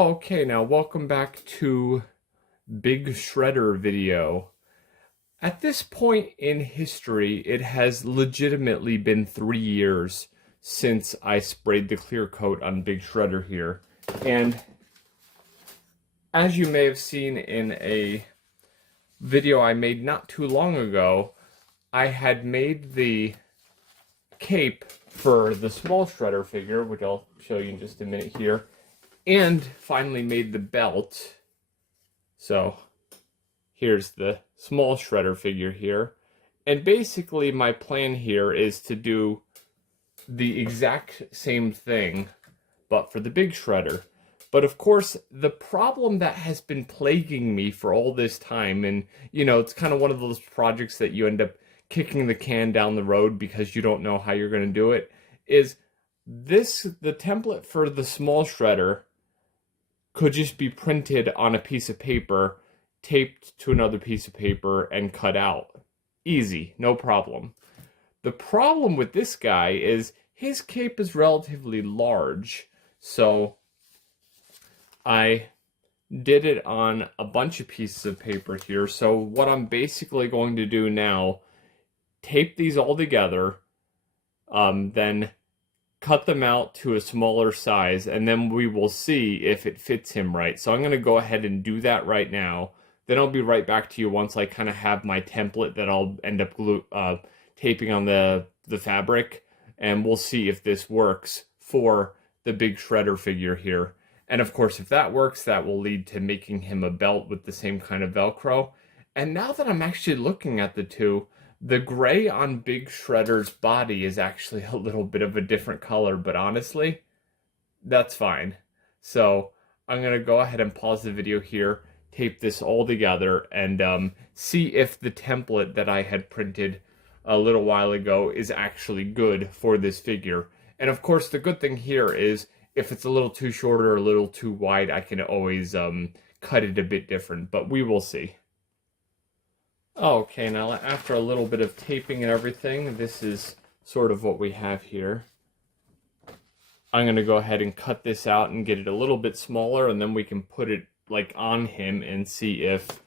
Okay, now welcome back to Big Shredder video. At this point in history, it has legitimately been 3 years since I sprayed the clear coat on Big Shredder here. And as you may have seen in a video I made not too long ago, I had made the cape for the small Shredder figure, which I'll show you in just a minute here, and finally made the belt. So here's the small Shredder figure here. And basically my plan here is to do the exact same thing, but for the big Shredder. But of course, the problem that has been plaguing me for all this time, and you know, it's kind of one of those projects that you end up kicking the can down the road because you don't know how you're going to do it, is the template for the small Shredder could just be printed on a piece of paper, taped to another piece of paper, and cut out. Easy, no problem. The problem with this guy is his cape is relatively large, so I did it on a bunch of pieces of paper here. So what I'm basically going to do now, tape these all together, then cut them out to a smaller size, and then we will see if it fits him right. So I'm going to go ahead and do that right now. Then I'll be right back to you once I kind of have my template that I'll end up taping on the fabric, and we'll see if this works for the big Shredder figure here. And of course, if that works, that will lead to making him a belt with the same kind of Velcro. And now that I'm actually looking at the two, the gray on Big Shredder's body is actually a little bit of a different color, but honestly, that's fine. So I'm going to go ahead and pause the video here, tape this all together, and see if the template that I had printed a little while ago is actually good for this figure. And of course, the good thing here is if it's a little too short or a little too wide, I can always cut it a bit different, but we will see. Okay, now after a little bit of taping and everything, this is sort of what we have here. I'm going to go ahead and cut this out and get it a little bit smaller, and then we can put it like on him and see if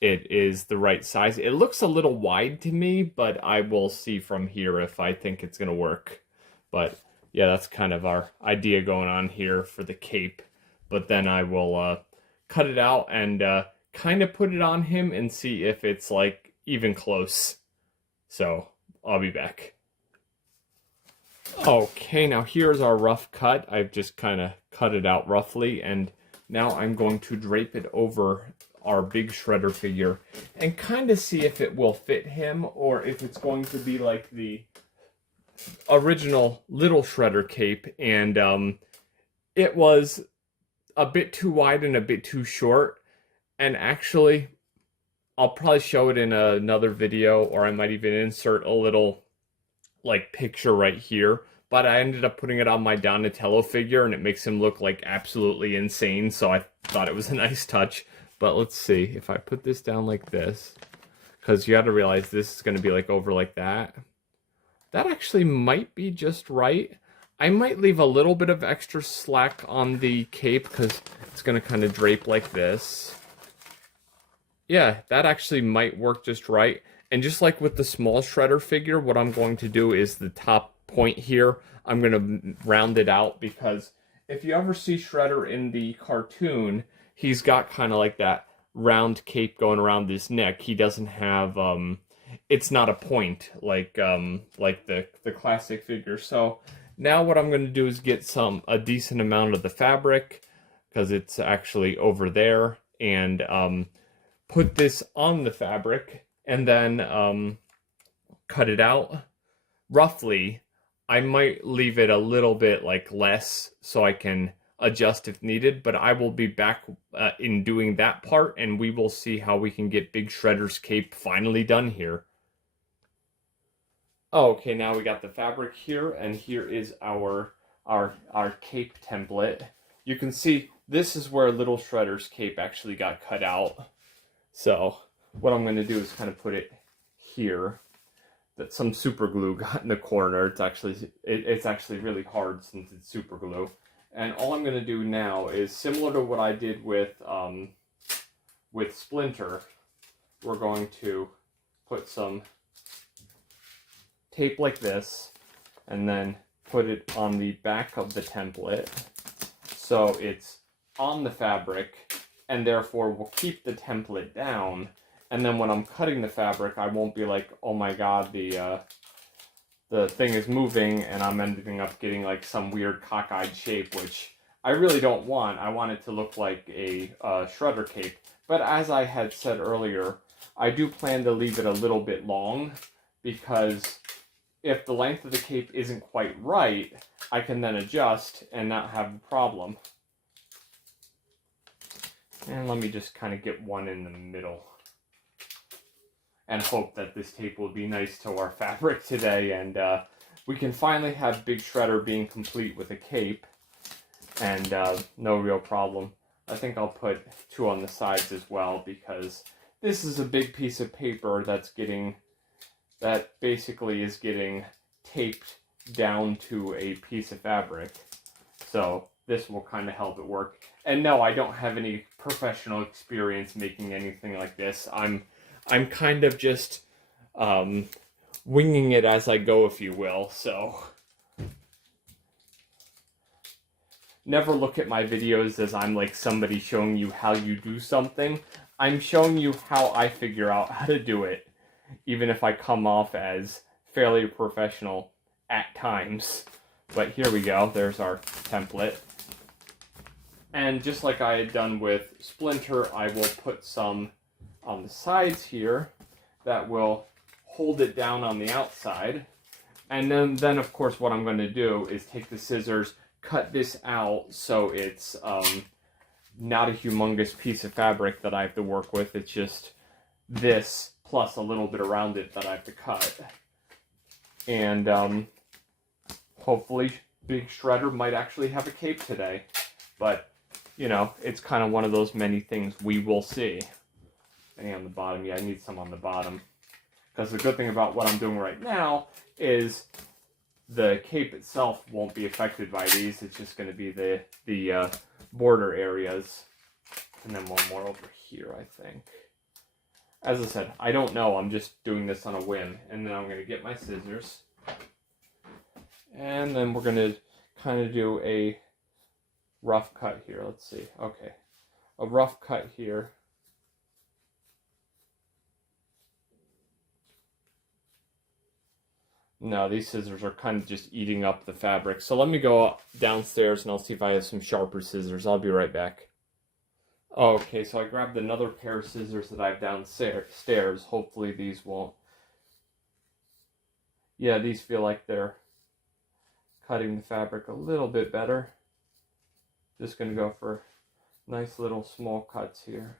it is the right size. It looks a little wide to me, but I will see from here if I think it's going to work. But yeah, that's kind of our idea going on here for the cape. But then I will cut it out and kind of put it on him and see if it's like even close. So I'll be back. Okay, now here's our rough cut. I've just kind of cut it out roughly, and now I'm going to drape it over our big Shredder figure and kind of see if it will fit him or if it's going to be like the original little Shredder cape, and it was a bit too wide and a bit too short. And actually, I'll probably show it in another video, or I might even insert a little like picture right here. But I ended up putting it on my Donatello figure, and it makes him look like absolutely insane. So I thought it was a nice touch. But let's see if I put this down like this, because you got to realize this is going to be like over like that. That actually might be just right. I might leave a little bit of extra slack on the cape because it's going to kind of drape like this. Yeah, that actually might work just right. And just like with the small Shredder figure, what I'm going to do is the top point here, I'm going to round it out, because if you ever see Shredder in the cartoon, he's got kind of like that round cape going around his neck. He doesn't have, it's not a point like the classic figure. So now what I'm going to do is get a decent amount of the fabric, because it's actually over there, and put this on the fabric, and then cut it out roughly. I might leave it a little bit like less so I can adjust if needed, but I will be back in doing that part, and we will see how we can get Big Shredder's cape finally done here. Okay, now we got the fabric here, and here is our cape template. You can see this is where little Shredder's cape actually got cut out. So what I'm going to do is kind of put it here. That some super glue got in the corner. It's actually really hard since it's super glue. And all I'm going to do now is similar to what I did with Splinter. We're going to put some tape like this and then put it on the back of the template so it's on the fabric, and therefore will keep the template down. And then when I'm cutting the fabric, I won't be like, oh my god, the thing is moving and I'm ending up getting like some weird cockeyed shape, which I really don't want. I want it to look like a shredder cape. But as I had said earlier, I do plan to leave it a little bit long, because if the length of the cape isn't quite right, I can then adjust and not have a problem. And let me just kind of get one in the middle and hope that this tape will be nice to our fabric today, and we can finally have Big Shredder being complete with a cape and no real problem. I think I'll put two on the sides as well, because this is a big piece of paper that basically is getting taped down to a piece of fabric. So this will kind of help it work. And no, I don't have any professional experience making anything like this. I'm kind of just winging it as I go, if you will. So never look at my videos as I'm like somebody showing you how you do something. I'm showing you how I figure out how to do it, even if I come off as fairly professional at times. But here we go, there's our template. And just like I had done with Splinter, I will put some on the sides here that will hold it down on the outside. And then of course what I'm going to do is take the scissors, cut this out so it's not a humongous piece of fabric that I have to work with. It's just this plus a little bit around it that I have to cut. And hopefully Big Shredder might actually have a cape today. But, you know, it's kind of one of those many things we will see. Any on the bottom? Yeah, I need some on the bottom. Because the good thing about what I'm doing right now is the cape itself won't be affected by these. It's just going to be the border areas. And then one more over here, I think. As I said, I don't know. I'm just doing this on a whim. And then I'm going to get my scissors. And then we're going to kind of do a rough cut here. Let's see. Okay. A rough cut here. No, these scissors are kind of just eating up the fabric. So let me go downstairs and I'll see if I have some sharper scissors. I'll be right back. Okay, so I grabbed another pair of scissors that I have downstairs. Hopefully these won't. Yeah, these feel like they're cutting the fabric a little bit better. Just going to go for nice little small cuts here.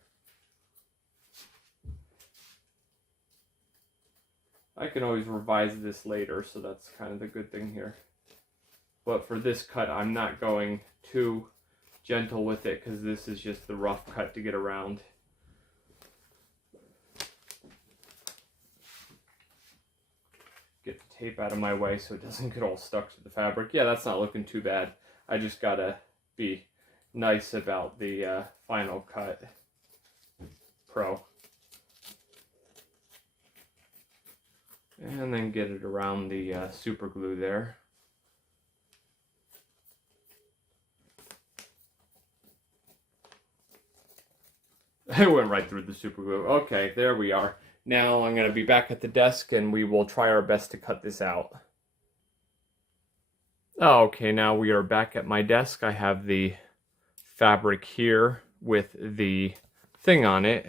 I can always revise this later, so that's kind of the good thing here. But for this cut, I'm not going too gentle with it, because this is just the rough cut to get around. Get the tape out of my way so it doesn't get all stuck to the fabric. Yeah, that's not looking too bad. I just gotta be nice about the final cut. Pro. And then get it around the super glue there. It went right through the super glue. Okay, there we are. Now I'm going to be back at the desk and we will try our best to cut this out. Okay, now we are back at my desk. I have the fabric here with the thing on it.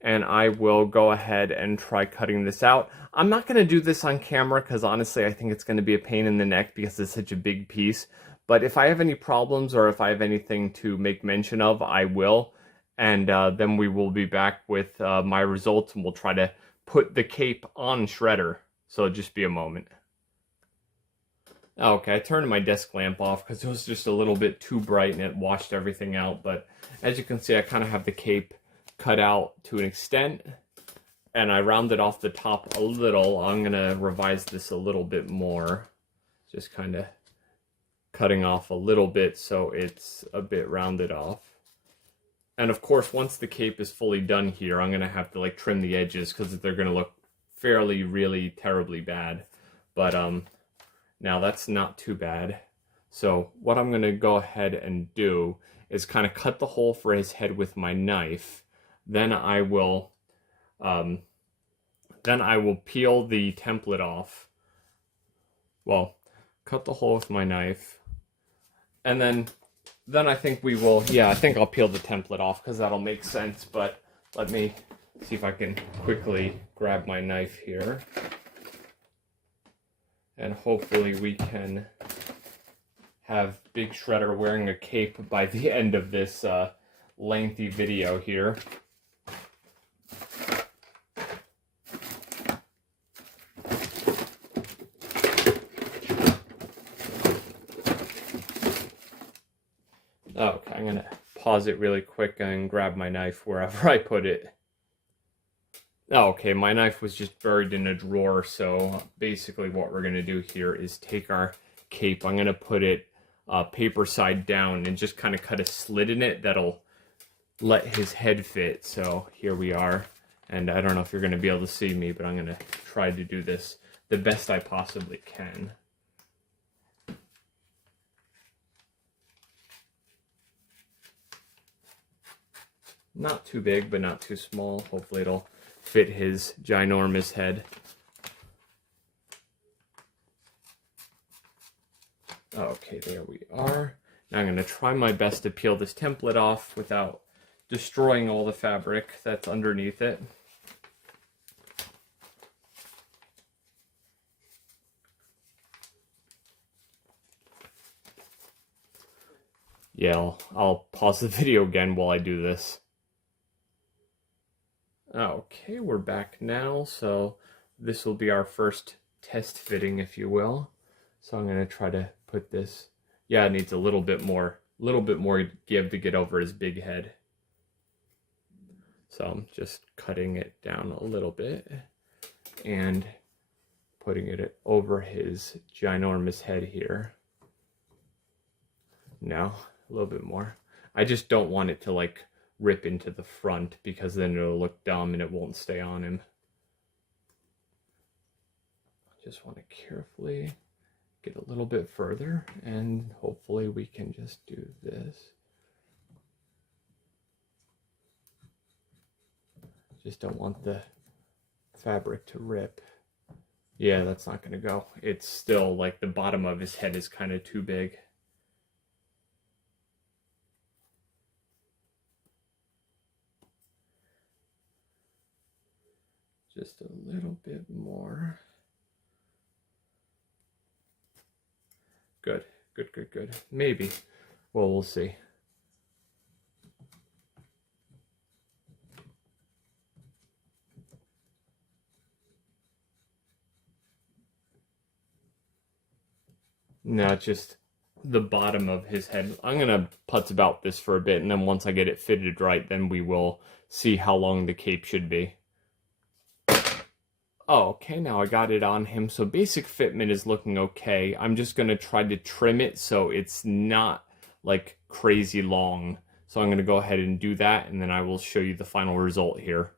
And I will go ahead and try cutting this out. I'm not going to do this on camera because honestly I think it's going to be a pain in the neck because it's such a big piece. But if I have any problems or if I have anything to make mention of, I will. And then we will be back with my results and we'll try to put the cape on Shredder. So just be a moment. Okay, I turned my desk lamp off because it was just a little bit too bright and it washed everything out. But as you can see, I kind of have the cape cut out to an extent, and I rounded off the top a little. I'm gonna revise this a little bit more, just kind of cutting off a little bit so it's a bit rounded off. And of course, once the cape is fully done here, I'm going to have to like trim the edges because they're going to look really terribly bad. But now that's not too bad. So what I'm going to go ahead and do is kind of cut the hole for his head with my knife. Then I will peel the template off. Well, cut the hole with my knife. And then I think we will, yeah, I think I'll peel the template off because that'll make sense. But let me see if I can quickly grab my knife here. And hopefully we can have Big Shredder wearing a cape by the end of this lengthy video here. Okay, I'm gonna pause it really quick and grab my knife wherever I put it. Okay, my knife was just buried in a drawer, so basically what we're gonna do here is take our cape. I'm gonna put it paper side down and just kind of cut a slit in it that'll let his head fit. So here we are, and I don't know if you're gonna be able to see me, but I'm gonna try to do this the best I possibly can. Not too big, but not too small. Hopefully it'll fit his ginormous head. Okay, there we are. Now I'm going to try my best to peel this template off without destroying all the fabric that's underneath it. Yeah, I'll pause the video again while I do this. Okay, we're back now, so this will be our first test fitting, if you will. So I'm going to try to put this, yeah, it needs a little bit more give to get over his big head. So I'm just cutting it down a little bit and putting it over his ginormous head here. Now, a little bit more. I just don't want it to like rip into the front because then it'll look dumb and it won't stay on him. Just want to carefully get a little bit further and hopefully we can just do this. Just don't want the fabric to rip. Yeah, that's not going to go. It's still like the bottom of his head is kind of too big. Just a little bit more. Good, good, good, good. Maybe. Well, we'll see. Now just the bottom of his head. I'm going to putz about this for a bit, and then once I get it fitted right, then we will see how long the cape should be. Oh, okay, now I got it on him. So basic fitment is looking okay. I'm just going to try to trim it so it's not like crazy long. So I'm going to go ahead and do that, and then I will show you the final result here.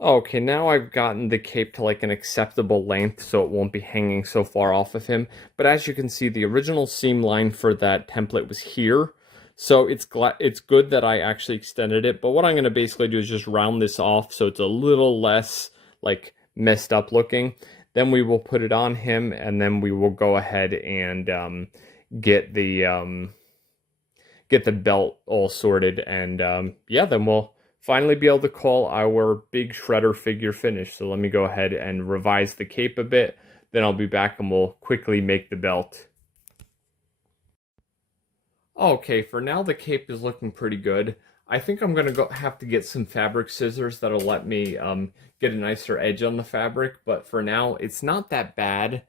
Okay, now I've gotten the cape to like an acceptable length so it won't be hanging so far off of him. But as you can see, the original seam line for that template was here. So it's good that I actually extended it. But what I'm going to basically do is just round this off so it's a little less like messed up looking. Then we will put it on him, and then we will go ahead and get the belt all sorted, and yeah, then we'll finally be able to call our Big Shredder figure finished. So let me go ahead and revise the cape a bit, then I'll be back and we'll quickly make the belt. Okay, for now the cape is looking pretty good. I think I'm going to have to get some fabric scissors that'll let me get a nicer edge on the fabric, but for now it's not that bad.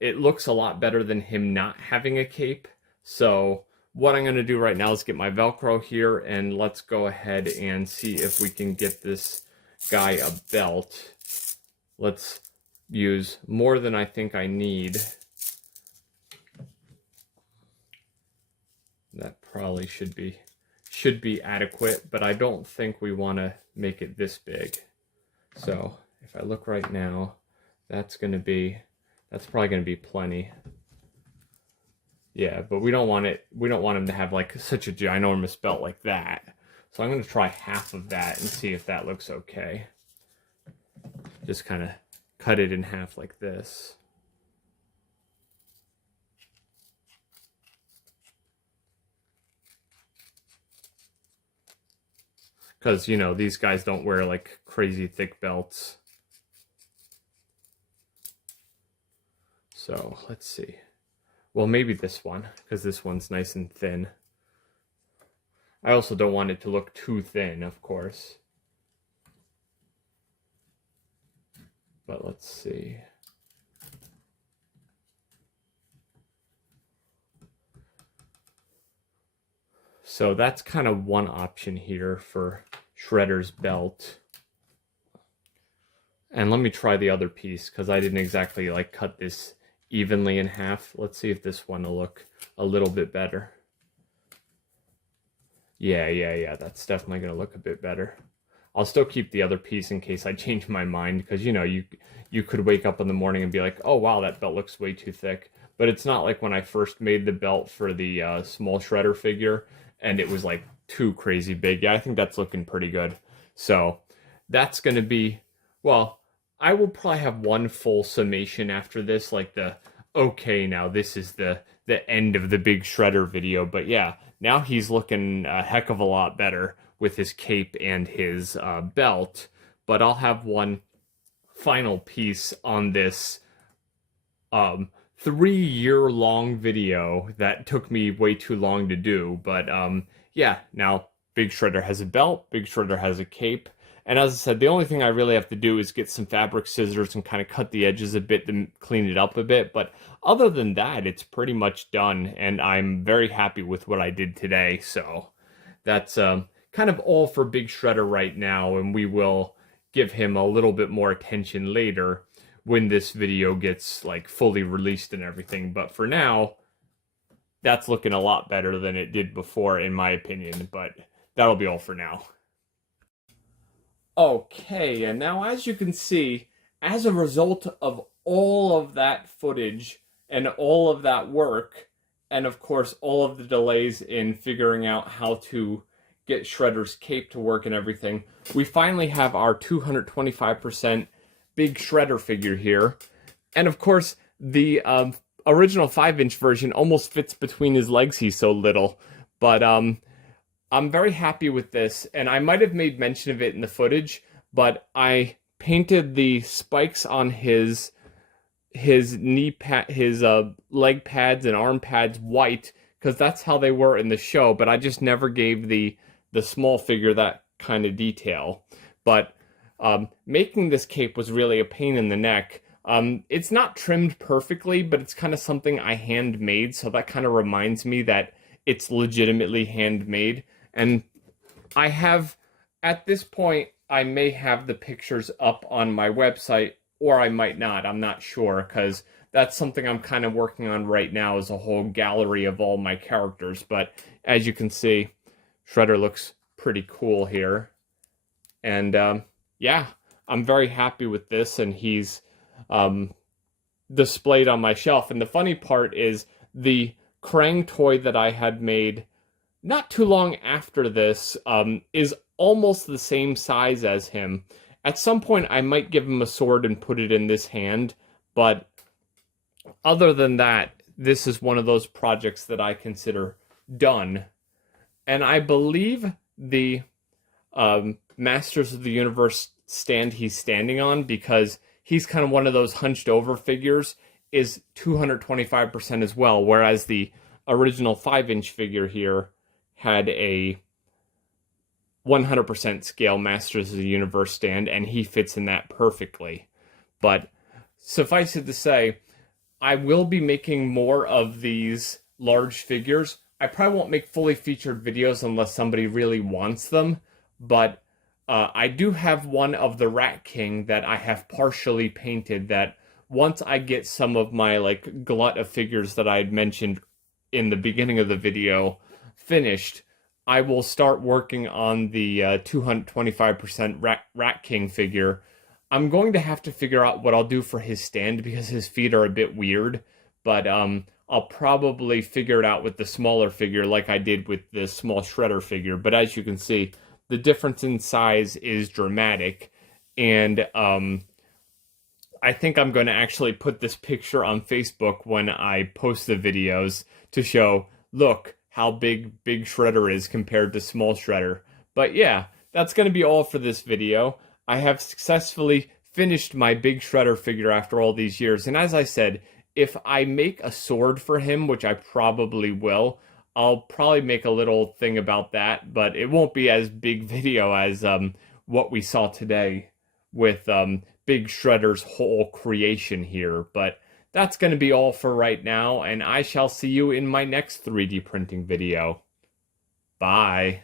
It looks a lot better than him not having a cape. So what I'm going to do right now is get my Velcro here, and let's go ahead and see if we can get this guy a belt. Let's use more than I think I need. That probably should be adequate, but I don't think we want to make it this big. So if I look right now, that's probably going to be plenty. Yeah, but we don't want him to have like such a ginormous belt like that. So I'm going to try half of that and see if that looks okay. Just kind of cut it in half like this. Because, you know, these guys don't wear like crazy thick belts. So let's see. Well, maybe this one, because this one's nice and thin. I also don't want it to look too thin, of course. But let's see. So that's kind of one option here for Shredder's belt. And let me try the other piece, because I didn't exactly like cut this evenly in half. Let's see if this one will look a little bit better. Yeah, that's definitely going to look a bit better. I'll still keep the other piece in case I change my mind, because, you know, you could wake up in the morning and be like, oh, wow, that belt looks way too thick. But it's not like when I first made the belt for the small Shredder figure, and it was, like, too crazy big. Yeah, I think that's looking pretty good. So that's going to be, well, I will probably have one full summation after this, like okay, now this is the end of the big Shredder video. But yeah, now he's looking a heck of a lot better with his cape and his belt. But I'll have one final piece on this 3-year-long video that took me way too long to do. But yeah, now Big Shredder has a belt, Big Shredder has a cape. And as I said, the only thing I really have to do is get some fabric scissors and kind of cut the edges a bit to clean it up a bit. But other than that, it's pretty much done. And I'm very happy with what I did today. So that's kind of all for Big Shredder right now. And we will give him a little bit more attention later when this video gets like fully released and everything. But for now, that's looking a lot better than it did before, in my opinion. But that'll be all for now. Okay, and now as you can see, as a result of all of that footage and all of that work, and of course all of the delays in figuring out how to get Shredder's cape to work and everything, we finally have our 225% Big Shredder figure here. And of course, the original 5-inch version almost fits between his legs, he's so little. But I'm very happy with this, and I might have made mention of it in the footage, but I painted the spikes on his knee pad, his leg pads and arm pads white, because that's how they were in the show. But I just never gave the small figure that kind of detail. But making this cape was really a pain in the neck. It's not trimmed perfectly, but it's kind of something I handmade, so that kind of reminds me that it's legitimately handmade. And I have, at this point, I may have the pictures up on my website, or I might not. I'm not sure, because that's something I'm kind of working on right now, is a whole gallery of all my characters. But as you can see, Shredder looks pretty cool here. And yeah, I'm very happy with this, and he's displayed on my shelf. And the funny part is the Krang toy that I had made not too long after this is almost the same size as him. At some point, I might give him a sword and put it in this hand, but other than that, this is one of those projects that I consider done. And I believe the Masters of the Universe stand he's standing on, because he's kind of one of those hunched over figures, is 225% as well, whereas the original 5-inch figure here had a 100% scale Masters of the Universe stand, and he fits in that perfectly. But suffice it to say, I will be making more of these large figures. I probably won't make fully featured videos unless somebody really wants them, but I do have one of the Rat King that I have partially painted, that once I get some of my like glut of figures that I had mentioned in the beginning of the video finished, I will start working on the 225% Rat King figure. I'm going to have to figure out what I'll do for his stand because his feet are a bit weird, but I'll probably figure it out with the smaller figure like I did with the small Shredder figure. But as you can see, the difference in size is dramatic, and I think I'm going to actually put this picture on Facebook when I post the videos to show, look how big Shredder is compared to small Shredder. But yeah, that's going to be all for this video. I have successfully finished my Big Shredder figure after all these years. And as I said, if I make a sword for him, which I probably will, I'll probably make a little thing about that. But it won't be as big video as what we saw today with Big Shredder's whole creation here. But that's going to be all for right now, and I shall see you in my next 3D printing video. Bye.